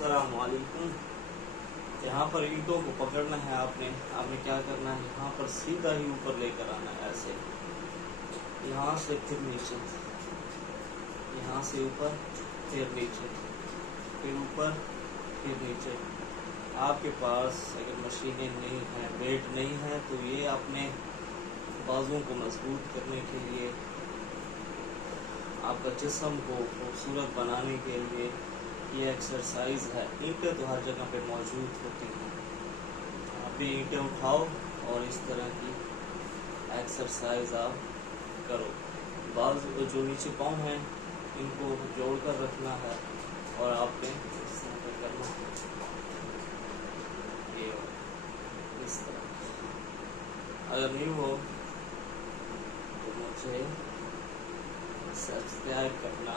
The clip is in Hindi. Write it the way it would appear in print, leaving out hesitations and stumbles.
अस्सलाम वालेकुम। यहाँ पर ईंटों को पकड़ना है आपने क्या करना है, यहाँ पर सीधा ही ऊपर लेकर आना है, ऐसे यहाँ से फिर नीचे, यहाँ से ऊपर फिर नीचे, फिर ऊपर फिर नीचे। आपके पास अगर मशीनें नहीं हैं, वेट नहीं है, तो ये अपने बाजुओं को मजबूत करने के लिए, आपका जिस्म को खूबसूरत बनाने के लिए ये एक्सरसाइज है। ईंटें तो हर जगह पे मौजूद होती हैं, आप भी ईंटें उठाओ और इस तरह की एक्सरसाइज आप करो। बाजू जो नीचे पाँव हैं इनको जोड़ कर रखना है और आपने इस तरह करना है, ये इस तरह। अगर नहीं हो तो मुझे सब्सक्राइब करना